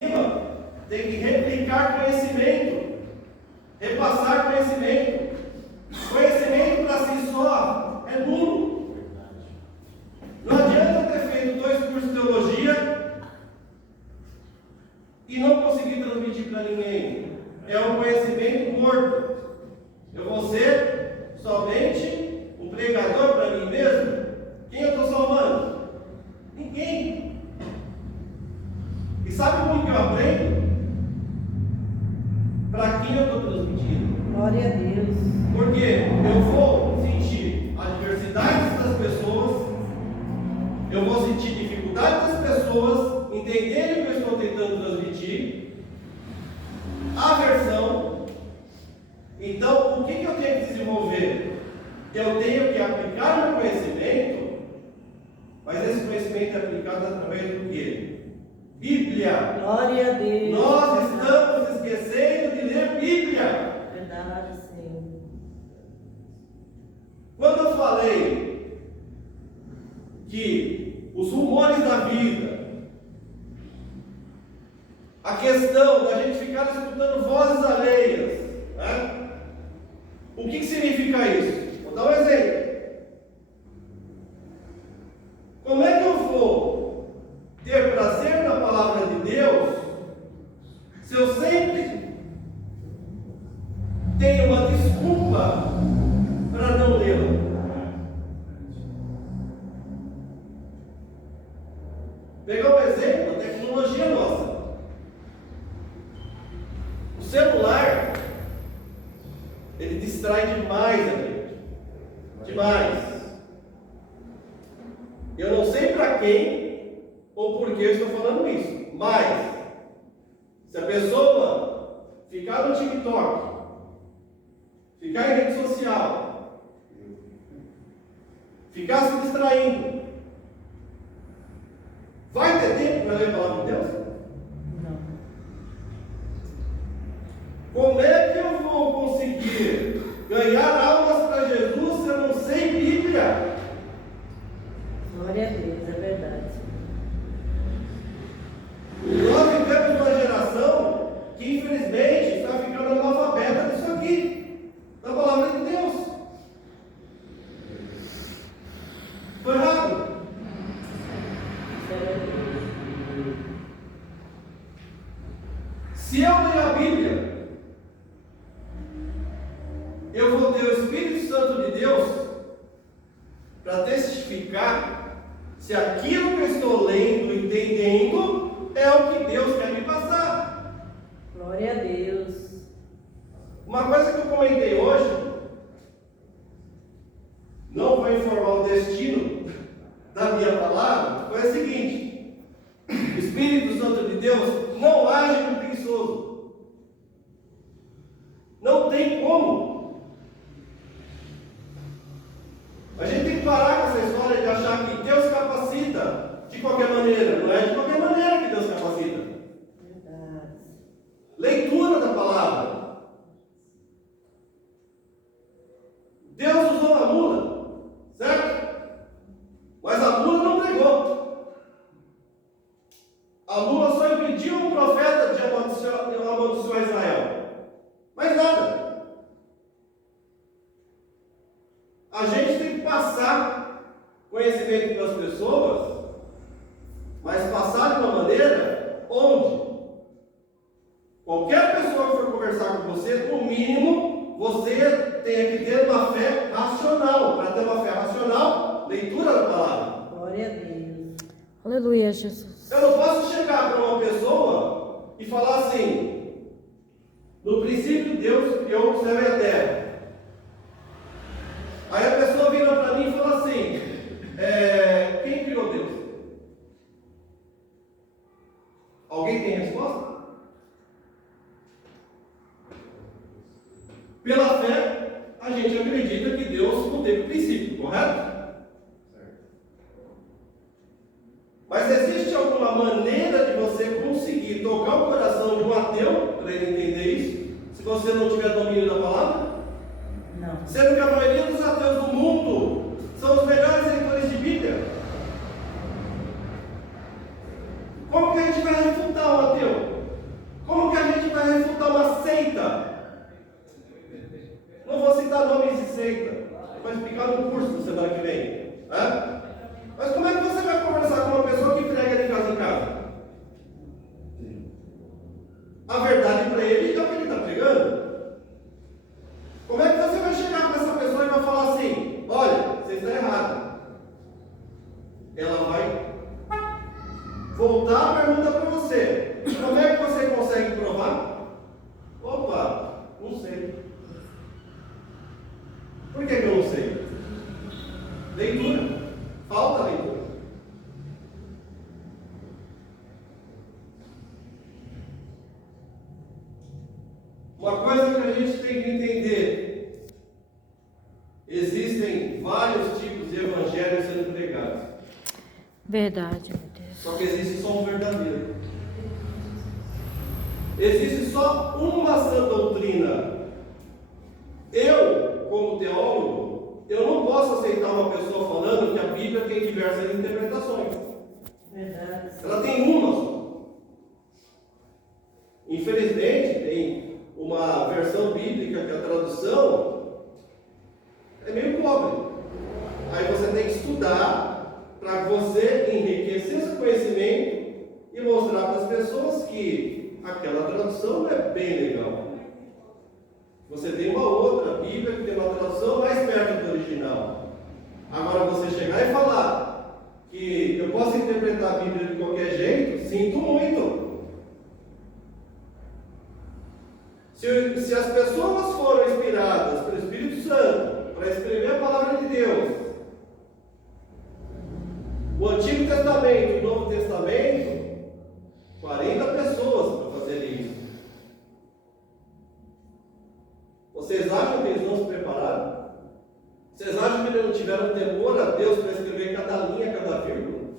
tem que replicar conhecimento, repassar conhecimento. Conhecimento para si só é nulo. Não adianta ter feito 2 cursos de teologia e não conseguir transmitir para ninguém. É um conhecimento morto. Eu vou ser somente um pregador para mim mesmo? Quem eu estou salvando? Ninguém. E sabe como que eu aprendo? Para quem eu estou transmitindo? Glória a Deus. Porque eu vou sentir a diversidade das pessoas, eu vou sentir dificuldade das pessoas entenderem o que eu estou tentando transmitir, aversão. Então, o que eu tenho que desenvolver? Eu tenho que aplicar meu conhecimento, mas esse conhecimento é aplicado através do quê? Bíblia. Glória a Deus. Nós estamos esquecendo de ler Bíblia. Verdade, Senhor. Quando eu falei que os rumores da vida, a questão da gente ficar escutando vozes alheias, né? O que significa isso? Vou dar um exemplo. Como é que eu vou ter prazer na palavra de Deus se eu sempre tenho uma desculpa para não lê-la? Pegar um exemplo da tecnologia nossa. O celular, ele distrai demais a gente. Demais. Eu não sei para quem ou por que eu estou falando isso, mas se a pessoa ficar no TikTok, ficar em rede social, ficar se distraindo, vai ter tempo para ler a palavra de Deus? Não. Como é que eu vou conseguir ganhar almas para Jesus se eu não sei Bíblia? Glória a Deus, é verdade. Nós vivemos uma geração que infelizmente está ficando analfabeta disso aqui, da palavra de Deus. Foi errado. Se eu ler a Bíblia, eu vou ter o Espírito Santo de Deus para testificar se aquilo que eu estou lendo e entendendo é o que Deus quer me passar. Glória a Deus. Uma coisa que eu comentei hoje, não vou informar o destino da minha palavra, foi a seguinte: o Espírito Santo de Deus não age como preguiçoso. Não tem como. A gente tem que parar com essa história de achar que Deus capacita de qualquer maneira. Não é de qualquer maneira que Deus capacita. Verdade. Leitura da palavra. Deus usou a mula, certo? Mas a mula não pregou. A mula só impediu o profeta de amaldiçoar Israel. Mais nada. A gente tem que passar conhecimento para as pessoas, mas passar de uma maneira onde qualquer pessoa que for conversar com você, no mínimo, você tenha que ter uma fé racional. Para ter uma fé racional, leitura da palavra. Glória a Deus. Aleluia, Jesus. Eu não posso chegar para uma pessoa e falar assim: no princípio Deus criou o céu e a terra. Aí a pessoa vira para mim e fala assim: quem criou Deus? Alguém tem resposta? Pela fé, a gente acredita que Deus não teve princípio, correto? Mas existe alguma maneira de você conseguir tocar o coração de um ateu para ele entender isso? Se você não tiver domínio da palavra? Não. Sendo que a maioria dos ateus do mundo são os melhores leitores de Bíblia. Como que a gente vai refutar um ateu? a verdade para ele é o que ele está pregando. Como é que você vai chegar para essa pessoa e vai falar assim: olha, você está errado? Ela vai voltar a pergunta para você: como é que você consegue provar? Opa, não sei. Por que eu não sei? Leitura. Falta leitura. Uma coisa que a gente tem que entender: existem vários tipos de evangelhos sendo pregados. Verdade, meu Deus. Só que existe só um verdadeiro. Existe só uma sã doutrina. Eu, como teólogo, eu não posso aceitar uma pessoa falando que a Bíblia tem diversas interpretações. Verdade. Ela tem uma só. Infelizmente, tem uma versão bíblica que a tradução é meio pobre. Aí você tem que estudar para você enriquecer seu conhecimento e mostrar para as pessoas que aquela tradução não é bem legal. Você tem uma outra Bíblia que tem uma tradução mais perto do original. Agora você chegar e falar que eu posso interpretar a Bíblia de qualquer jeito, sinto muito. Se as pessoas foram inspiradas pelo Espírito Santo para escrever a palavra de Deus, o Antigo Testamento e o Novo Testamento, 40 pessoas para fazer isso. Vocês acham que eles não se prepararam? Vocês acham que eles não tiveram temor a Deus para escrever cada linha, cada vírgula?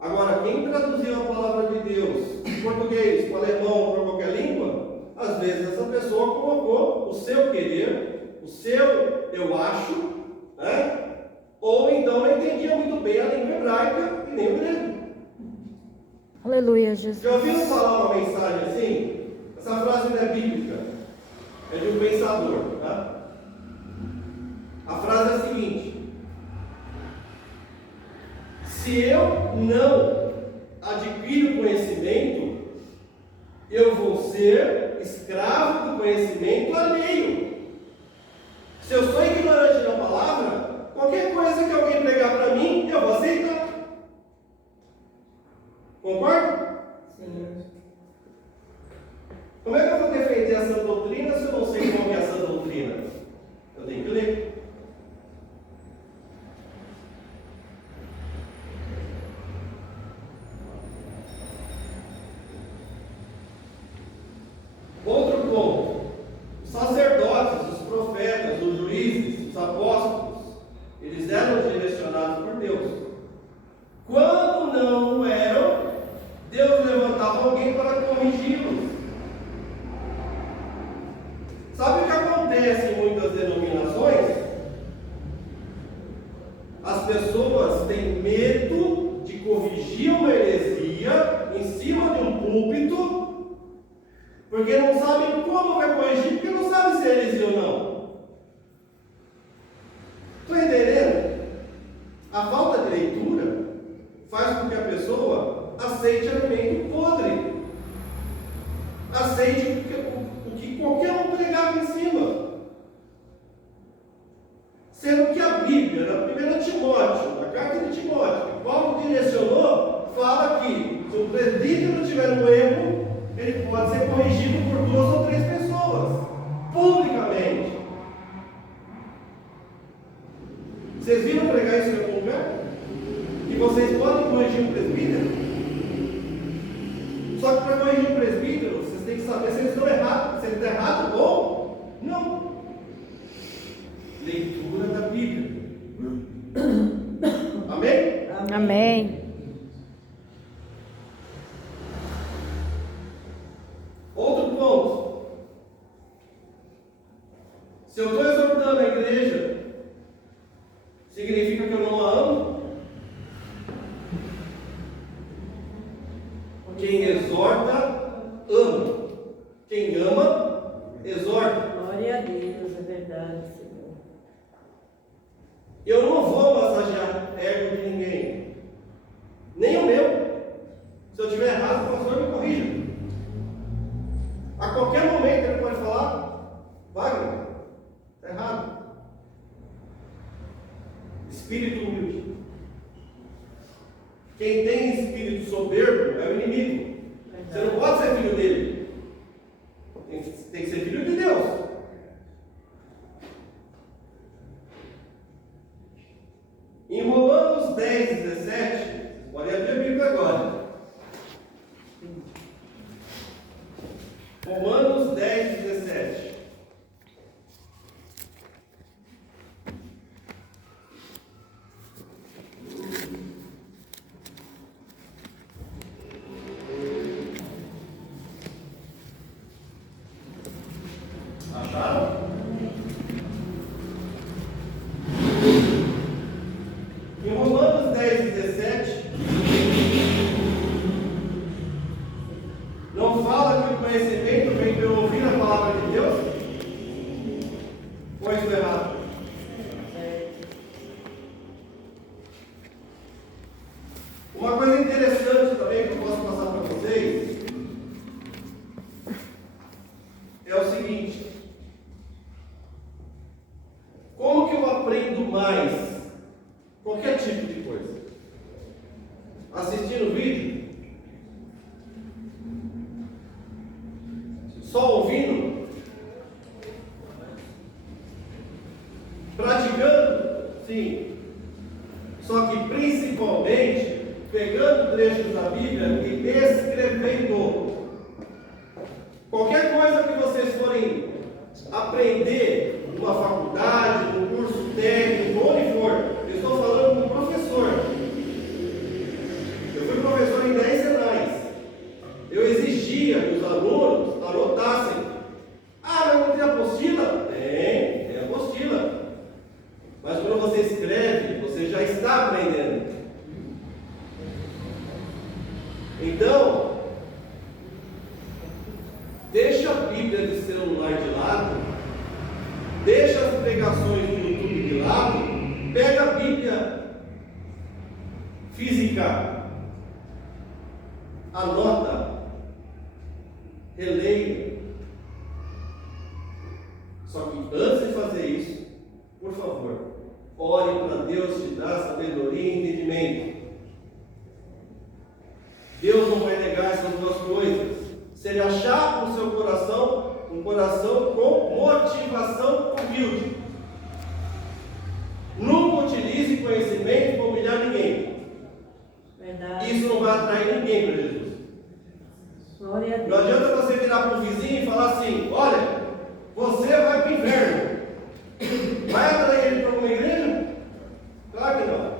Agora, quem traduziu a palavra de Deus em português, para alemão, para qualquer língua, às vezes essa pessoa colocou o seu querer, o seu eu acho, né? Ou então não entendia muito bem a língua hebraica e nem o grego. Aleluia, Jesus. Já ouviram falar uma mensagem assim? Essa frase não é bíblica, é de um pensador, tá? A frase é a seguinte: se eu não adquiro conhecimento, eu vou ser escravo do conhecimento alheio. Se eu sou ignorante da palavra, qualquer coisa que alguém pregar para mim, eu vou aceitar. Concorda? Sim. Como é que eu vou defender a sã doutrina se eu não sei qual que é a sã doutrina? Eu tenho que ler. Outro ponto: os sacerdotes, os profetas, os juízes, os apóstolos, eles eram direcionados por Deus. Quando não eram, Deus levantava alguém para corrigi-los. Sabe o que acontece em muitas denominações? As pessoas têm medo de corrigir uma heresia em cima de um púlpito, porque não sabem como vai corrigir, porque não sabem se é heresia ou não. Estou entendendo? A falta de leitura faz com que a pessoa aceite alimento podre, aceite o que qualquer um pregava em cima. Sendo que a Bíblia, na 1 Timóteo, na carta de Timóteo, que Paulo direcionou, fala que se o presbítero tiver um erro, ele pode ser corrigido por 2 ou 3 pessoas, publicamente. Vocês viram pregar isso em algum lugar? E vocês podem corrigir um presbítero? Só que para corrigir um presbítero, vocês têm que saber se eles estão errados, se ele está errado ou não. Leitura da Bíblia. Amém? Amém. Outro ponto: se eu estou exortando a igreja, significa que eu não a amo? Quem exorta, ama. Quem ama, exorta. Glória a Deus, é verdade, Senhor. Eu não vou massagear ego de ninguém, nem o meu. Se eu estiver errado, o pastor me corrija. qualquer momento ele pode falar: Wagner, está errado. Espírito humilde. Quem tem espírito soberbo é o inimigo. Você não pode ser filho dele. Tem que ser filho de Deus. Em Romanos 10, 17, pode abrir a Bíblia agora. Romanos 10, 17. Acharam? Em Romanos 10, 17, não fala que o conhecimento vem pelo ouvir a palavra de Deus? Ou isso é errado? Uma coisa interessante também que eu posso passar para vocês é o seguinte: como que eu aprendo mais qualquer tipo de coisa? Assistindo vídeo? Só ouvindo? Praticando? Sim. Só que principalmente pegando trechos da Bíblia e escrevendo. Qualquer coisa que vocês forem aprender numa faculdade, num curso técnico, onde for, eu estou falando com um professor. Eu fui professor em 10 senais. Eu exigia que os alunos anotassem. Ah, mas não tem apostila? Tem apostila. Mas quando você escreve, você já está aprendendo. Então, deixa a Bíblia de celular de lado, deixa as pregações do YouTube de lado, pega a Bíblia física, anota, releia. Só que antes de fazer isso, por favor, ore para Deus te dar sabedoria e entendimento. Deus não vai negar essas duas coisas. Se Ele achar no seu coração um coração com motivação humilde, nunca utilize conhecimento para humilhar ninguém. Verdade. Isso não vai atrair ninguém para Jesus. Glória a Deus. Não adianta você virar para o vizinho e falar assim: olha, você vai para o inferno. Vai atrair ele para alguma igreja? Claro que não.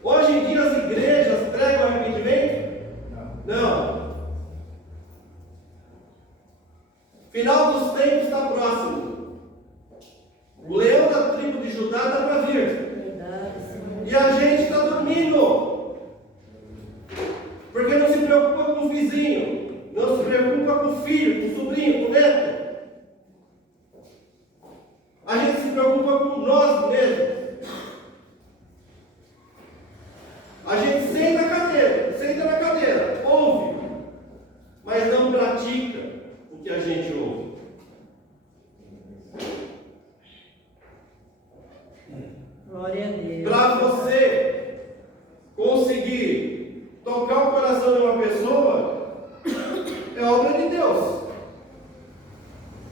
Hoje em dia as igrejas pregam arrependimento? Não. Final dos tempos está próximo. O leão da tribo de Judá está para vir. Verdade, Senhor. E a gente está dormindo. Porque não se preocupa com o vizinho. Não se preocupa com o filho, com o sobrinho, com o neto. A gente se preocupa com nós mesmos. A gente senta na cadeira, ouve, mas não pratica o que a gente ouve. Glória a Deus. Para você conseguir tocar o coração de uma pessoa, é obra de Deus.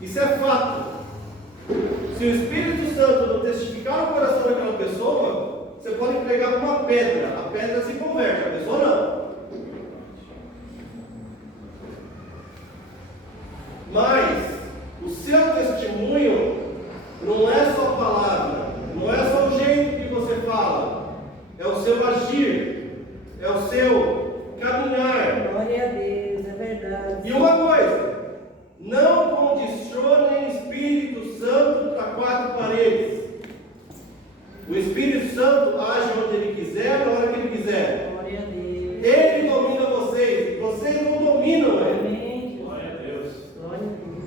Isso é fato. Se o Espírito Santo não testificar o coração daquela pessoa, você pode pregar com uma pedra, a pedra se converte, a pessoa não. Mas o seu testemunho não é só palavra, não é só o jeito que você fala, é o seu agir, é o seu caminhar. Glória a Deus, é verdade. E uma coisa, não condicionem o Espírito Santo para quatro paredes. O Espírito Santo age onde Ele quiser, na hora que Ele quiser. Glória a Deus. Ele domina vocês, vocês não dominam Ele. Amém. Glória a Deus. Glória a Deus.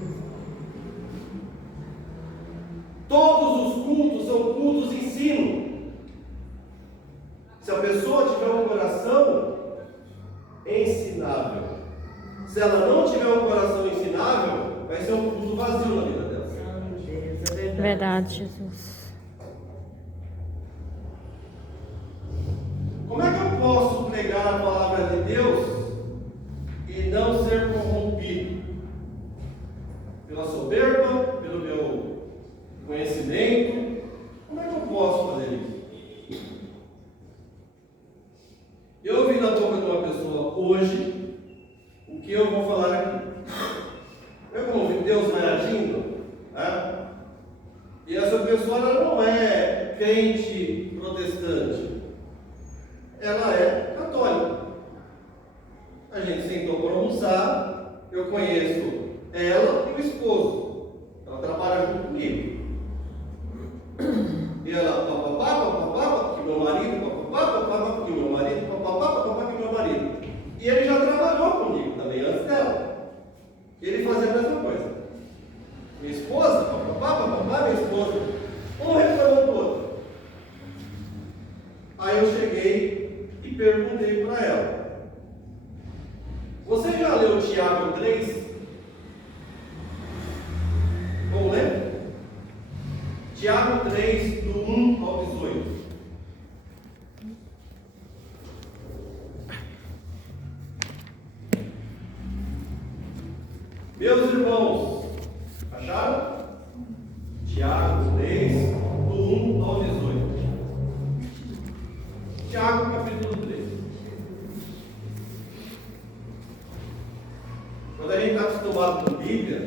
Todos os cultos são cultos de ensino. Se a pessoa tiver um coração ensinável, Se ela não tiver um coração ensinável, vai ser um culto vazio na vida dela. Santo Deus, é verdade. Verdade, Jesus. Como é que eu posso pregar a palavra de Deus e não ser corrompido? Pela soberba, pelo meu conhecimento? Como é que eu posso fazer isso? Eu ouvi na boca de uma pessoa hoje o que eu vou falar aqui. Eu como Deus vai agindo, né? E essa pessoa ela não é crente protestante. Ela é católica. A gente sentou para almoçar, eu conheço ela e o esposo. Ela trabalha junto comigo. E ela, papapá, que meu marido, papapá, que meu marido, papapá, que meu marido. E ele já trabalhou comigo também, antes dela. Ele fazia a mesma coisa. Minha esposa, papapá, minha esposa. Um reclamou do outro. Aí eu cheguei e perguntei para ela: você já leu Tiago 3? Vamos ler? Tiago 3, do 1 ao 18. Meus irmãos, acharam? Tiago 3, do 1 ao 18. Tiago capítulo 3. Quando a gente está acostumado com Bíblia,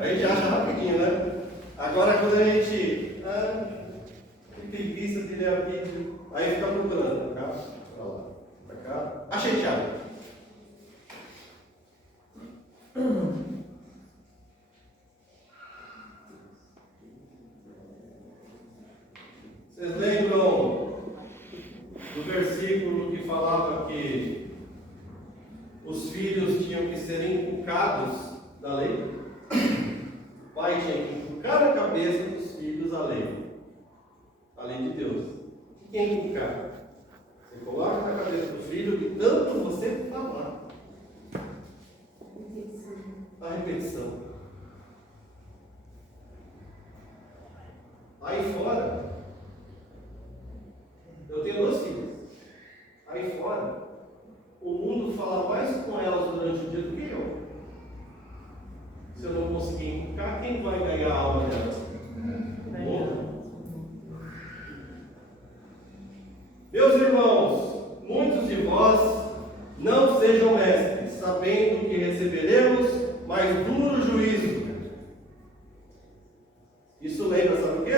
a gente acha rapidinho, né? Agora quando a gente que preguiça de ler a Bíblia, aí fica procurando para cá, para lá, para cá. Achei Tiago. Vocês lembram do versículo que falava que os filhos tinham que ser inculcados da lei? O pai tinha que inculcar na cabeça dos filhos a lei de Deus. Quem inculcar? Você coloca na cabeça do filho de tanto você falar. A repetição. Aí fora, eu tenho 2 filhas. Aí fora, o mundo fala mais com elas durante o dia do que eu. Se eu não conseguir inculcar, quem vai ganhar a alma delas? O mundo. Meus irmãos, muitos de vós não sejam mestres, sabendo que receberemos mais duro juízo. Isso lembra, sabe o quê?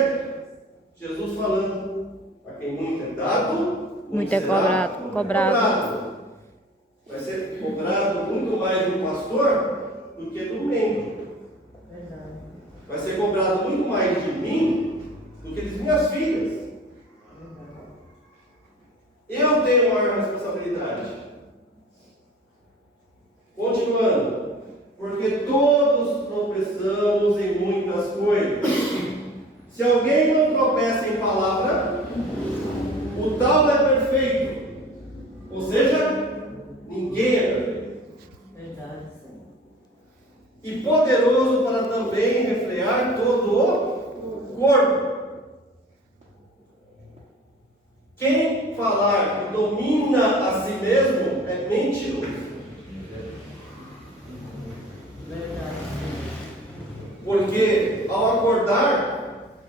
Jesus falando: a quem muito é dado, Muito é cobrado. Vai ser cobrado muito mais do pastor do que do membro. Verdade. Vai ser cobrado muito mais de mim do que das minhas filhas. Eu tenho maior responsabilidade. Continuando. Porque todos tropeçamos em muitas coisas. Se alguém não tropeça em palavra, o tal é perfeito. Ou seja, ninguém é perfeito. Verdade, Senhor. E poderoso para também refrear todo o corpo. Quem falar que domina a si mesmo é mentiroso. Verdade. Porque ao acordar,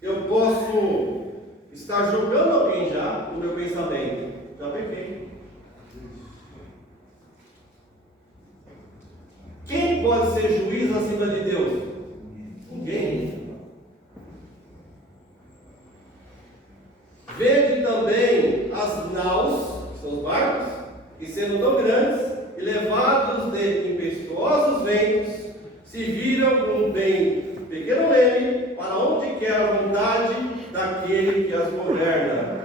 eu posso estar jogando alguém já no meu pensamento. Já peguei. Quem pode ser juiz acima de Deus? Ninguém. Vede também as naus, que são os barcos, que sendo tão grandes e levados de impetuosos ventos, se viram com um bem pequeno leme, para onde quer a vontade daquele que as governa.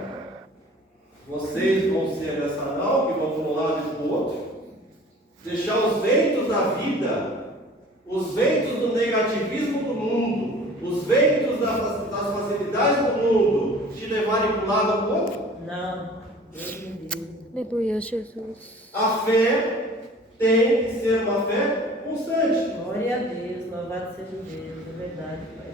Vocês vão ser essa nau que vão para um lado e para o outro, deixar os ventos da vida, os ventos do negativismo do mundo, os ventos das facilidades do mundo, te levarem para um lado ou para o outro? Não. Deus me livre. Aleluia, Jesus. A fé tem que ser uma fé constante. Glória a Deus, louvado seja Deus, é verdade, Pai.